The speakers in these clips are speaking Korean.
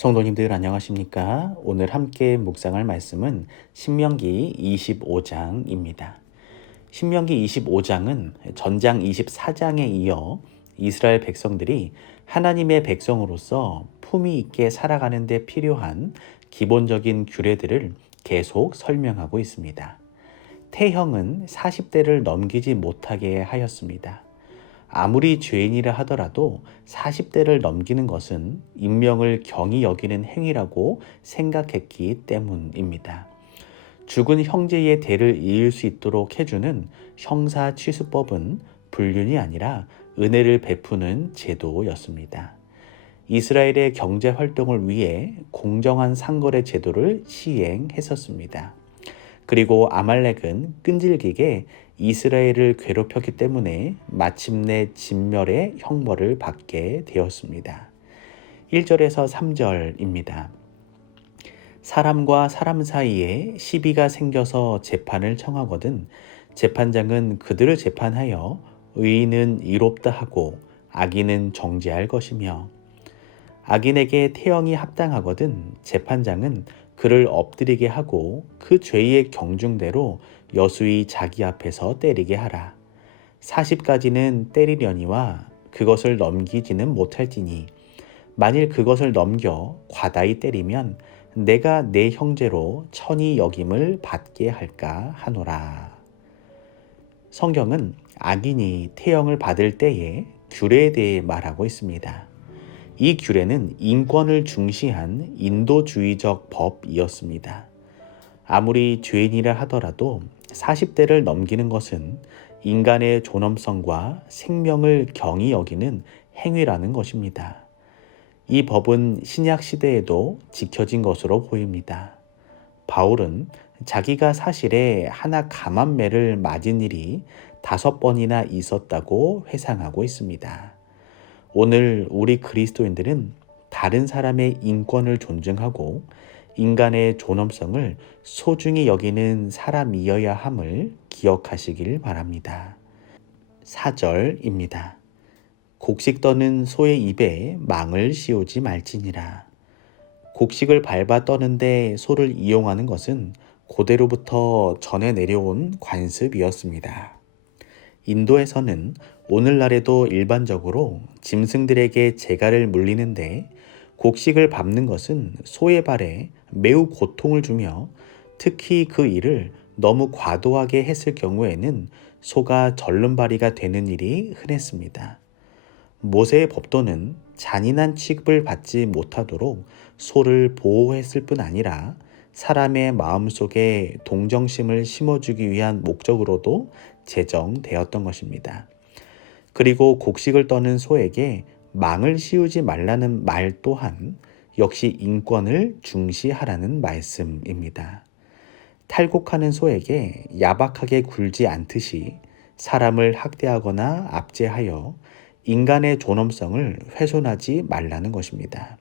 성도님들 안녕하십니까? 오늘 함께 묵상할 말씀은 신명기 25장입니다. 신명기 25장은 전장 24장에 이어 이스라엘 백성들이 하나님의 백성으로서 품위 있게 살아가는 데 필요한 기본적인 규례들을 계속 설명하고 있습니다. 태형은 40대를 넘기지 못하게 하였습니다. 아무리 죄인이라 하더라도 40대를 넘기는 것은 인명을 경히 여기는 행위라고 생각했기 때문입니다. 죽은 형제의 대를 이을 수 있도록 해주는 형사취수법은 불륜이 아니라 은혜를 베푸는 제도였습니다. 이스라엘의 경제 활동을 위해 공정한 상거래 제도를 시행했었습니다. 그리고 아말렉은 끈질기게 이스라엘을 괴롭혔기 때문에 마침내 진멸의 형벌을 받게 되었습니다. 1절에서 3절입니다. 사람과 사람 사이에 시비가 생겨서 재판을 청하거든 재판장은 그들을 재판하여 의인은 의롭다 하고 악인은 정죄할 것이며 악인에게 태형이 합당하거든 재판장은 그를 엎드리게 하고 그 죄의 경중대로 여수이 자기 앞에서 때리게 하라. 40까지는 때리려니와 그것을 넘기지는 못할지니 만일 그것을 넘겨 과다히 때리면 내가 내 형제로 천히 여김을 받게 할까 하노라. 성경은 악인이 태형을 받을 때의 규례에 대해 말하고 있습니다. 이 규례는 인권을 중시한 인도주의적 법이었습니다. 아무리 죄인이라 하더라도 40대를 넘기는 것은 인간의 존엄성과 생명을 경히 여기는 행위라는 것입니다. 이 법은 신약 시대에도 지켜진 것으로 보입니다. 바울은 자기가 사실에 하나 감한 매를 맞은 일이 5번이나 있었다고 회상하고 있습니다. 오늘 우리 그리스도인들은 다른 사람의 인권을 존중하고 인간의 존엄성을 소중히 여기는 사람이어야 함을 기억하시길 바랍니다. 4절입니다. 곡식 떠는 소의 입에 망을 씌우지 말지니라. 곡식을 밟아 떠는데 소를 이용하는 것은 고대로부터 전해 내려온 관습이었습니다. 인도에서는 오늘날에도 일반적으로 짐승들에게 재갈을 물리는데 곡식을 밟는 것은 소의 발에 매우 고통을 주며 특히 그 일을 너무 과도하게 했을 경우에는 소가 절름발이가 되는 일이 흔했습니다. 모세의 법도는 잔인한 취급을 받지 못하도록 소를 보호했을 뿐 아니라 사람의 마음속에 동정심을 심어주기 위한 목적으로도 제정되었던 것입니다. 그리고 곡식을 떠는 소에게 망을 씌우지 말라는 말 또한 역시 인권을 중시하라는 말씀입니다. 탈곡하는 소에게 야박하게 굴지 않듯이 사람을 학대하거나 압제하여 인간의 존엄성을 훼손하지 말라는 것입니다.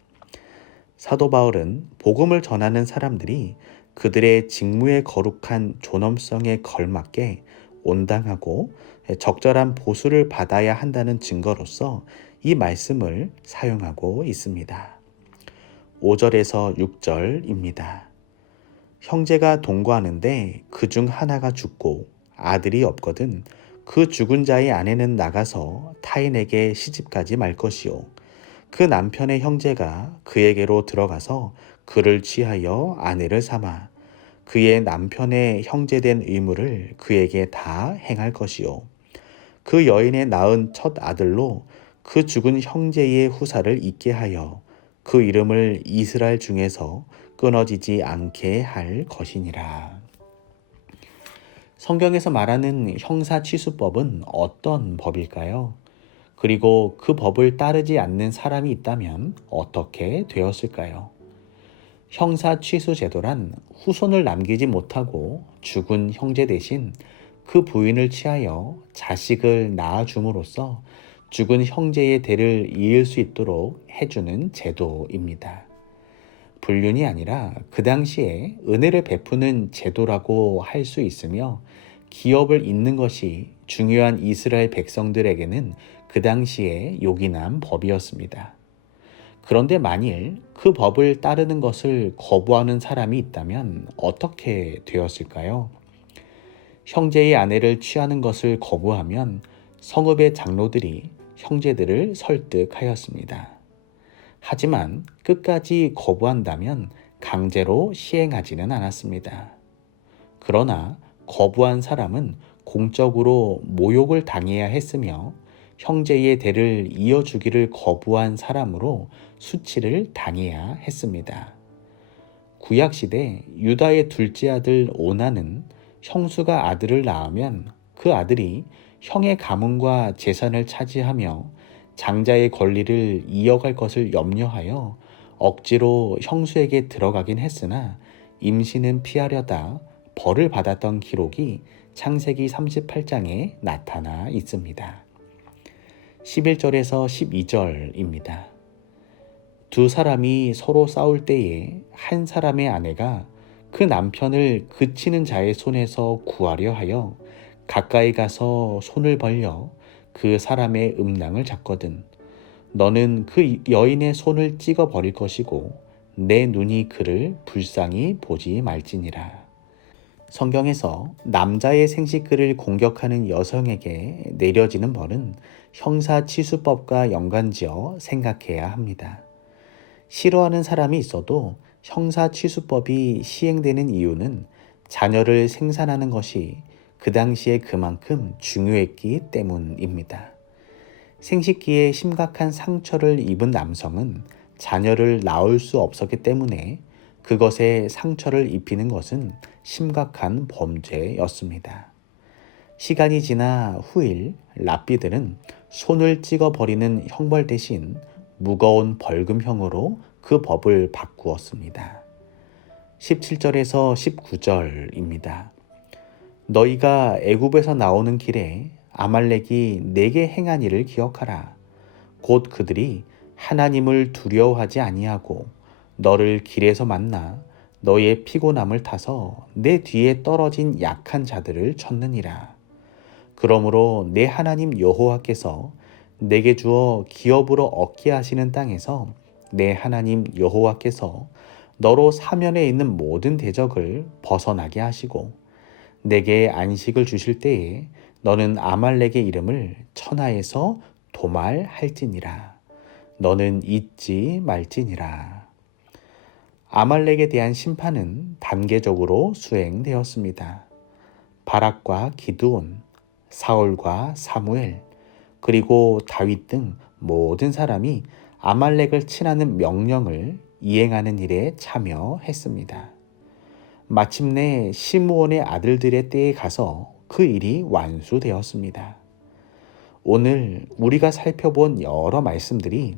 사도 바울은 복음을 전하는 사람들이 그들의 직무에 거룩한 존엄성에 걸맞게 온당하고 적절한 보수를 받아야 한다는 증거로서 이 말씀을 사용하고 있습니다. 5절에서 6절입니다. 형제가 동거하는데 그중 하나가 죽고 아들이 없거든 그 죽은 자의 아내는 나가서 타인에게 시집가지 말 것이요 그 남편의 형제가 그에게로 들어가서 그를 취하여 아내를 삼아 그의 남편의 형제된 의무를 그에게 다 행할 것이요 그 여인의 낳은 첫 아들로 그 죽은 형제의 후사를 있게 하여 그 이름을 이스라엘 중에서 끊어지지 않게 할 것이니라. 성경에서 말하는 형사취수법은 어떤 법일까요? 그리고 그 법을 따르지 않는 사람이 있다면 어떻게 되었을까요? 형사취수 제도란 후손을 남기지 못하고 죽은 형제 대신 그 부인을 취하여 자식을 낳아줌으로써 죽은 형제의 대를 이을 수 있도록 해주는 제도입니다. 불륜이 아니라 그 당시에 은혜를 베푸는 제도라고 할 수 있으며 기업을 잇는 것이 중요한 이스라엘 백성들에게는 그 당시에 요긴한 법이었습니다. 그런데 만일 그 법을 따르는 것을 거부하는 사람이 있다면 어떻게 되었을까요? 형제의 아내를 취하는 것을 거부하면 성읍의 장로들이 형제들을 설득하였습니다. 하지만 끝까지 거부한다면 강제로 시행하지는 않았습니다. 그러나 거부한 사람은 공적으로 모욕을 당해야 했으며 형제의 대를 이어주기를 거부한 사람으로 수치를 당해야 했습니다. 구약시대 유다의 둘째 아들 오나는 형수가 아들을 낳으면 그 아들이 형의 가문과 재산을 차지하며 장자의 권리를 이어갈 것을 염려하여 억지로 형수에게 들어가긴 했으나 임신은 피하려다 벌을 받았던 기록이 창세기 38장에 나타나 있습니다. 11절에서 12절입니다. 두 사람이 서로 싸울 때에 한 사람의 아내가 그 남편을 그치는 자의 손에서 구하려 하여 가까이 가서 손을 벌려 그 사람의 음낭을 잡거든 너는 그 여인의 손을 찍어 버릴 것이고 내 눈이 그를 불쌍히 보지 말지니라. 성경에서 남자의 생식기를 공격하는 여성에게 내려지는 벌은 형사치수법과 연관지어 생각해야 합니다. 싫어하는 사람이 있어도 형사치수법이 시행되는 이유는 자녀를 생산하는 것이 그 당시에 그만큼 중요했기 때문입니다. 생식기에 심각한 상처를 입은 남성은 자녀를 낳을 수 없었기 때문에 그것에 상처를 입히는 것은 심각한 범죄였습니다. 시간이 지나 후일 랍비들은 손을 찍어버리는 형벌 대신 무거운 벌금형으로 그 법을 바꾸었습니다. 17절에서 19절입니다. 너희가 애굽에서 나오는 길에 아말렉이 내게 행한 일을 기억하라. 곧 그들이 하나님을 두려워하지 아니하고 너를 길에서 만나 너의 피곤함을 타서 내 뒤에 떨어진 약한 자들을 쳤느니라. 그러므로 내 하나님 여호와께서 내게 주어 기업으로 얻게 하시는 땅에서 내 하나님 여호와께서 너로 사면에 있는 모든 대적을 벗어나게 하시고 내게 안식을 주실 때에 너는 아말렉의 이름을 천하에서 도말할지니라. 너는 잊지 말지니라. 아말렉에 대한 심판은 단계적으로 수행되었습니다. 바락과 기드온, 사울과 사무엘, 그리고 다윗 등 모든 사람이 아말렉을 친하는 명령을 이행하는 일에 참여했습니다. 마침내 시므온의 아들들의 때에 가서 그 일이 완수되었습니다. 오늘 우리가 살펴본 여러 말씀들이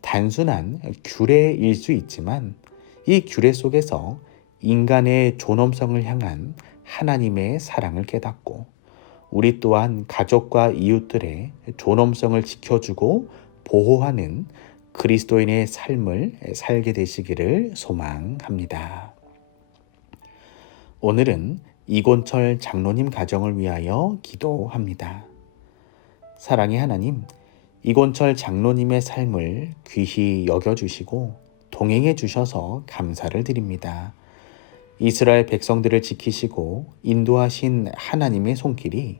단순한 규례일 수 있지만 이 규례 속에서 인간의 존엄성을 향한 하나님의 사랑을 깨닫고 우리 또한 가족과 이웃들의 존엄성을 지켜주고 보호하는 그리스도인의 삶을 살게 되시기를 소망합니다. 오늘은 이곤철 장로님 가정을 위하여 기도합니다. 사랑의 하나님, 이곤철 장로님의 삶을 귀히 여겨주시고 동행해 주셔서 감사를 드립니다. 이스라엘 백성들을 지키시고 인도하신 하나님의 손길이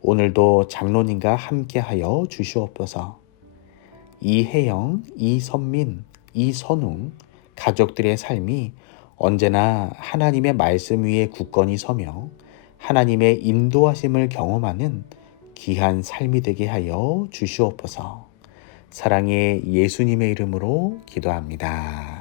오늘도 장로님과 함께하여 주시옵소서. 이혜영, 이선민, 이선웅 가족들의 삶이 언제나 하나님의 말씀 위에 굳건히 서며 하나님의 인도하심을 경험하는 귀한 삶이 되게 하여 주시옵소서. 사랑의 예수님의 이름으로 기도합니다.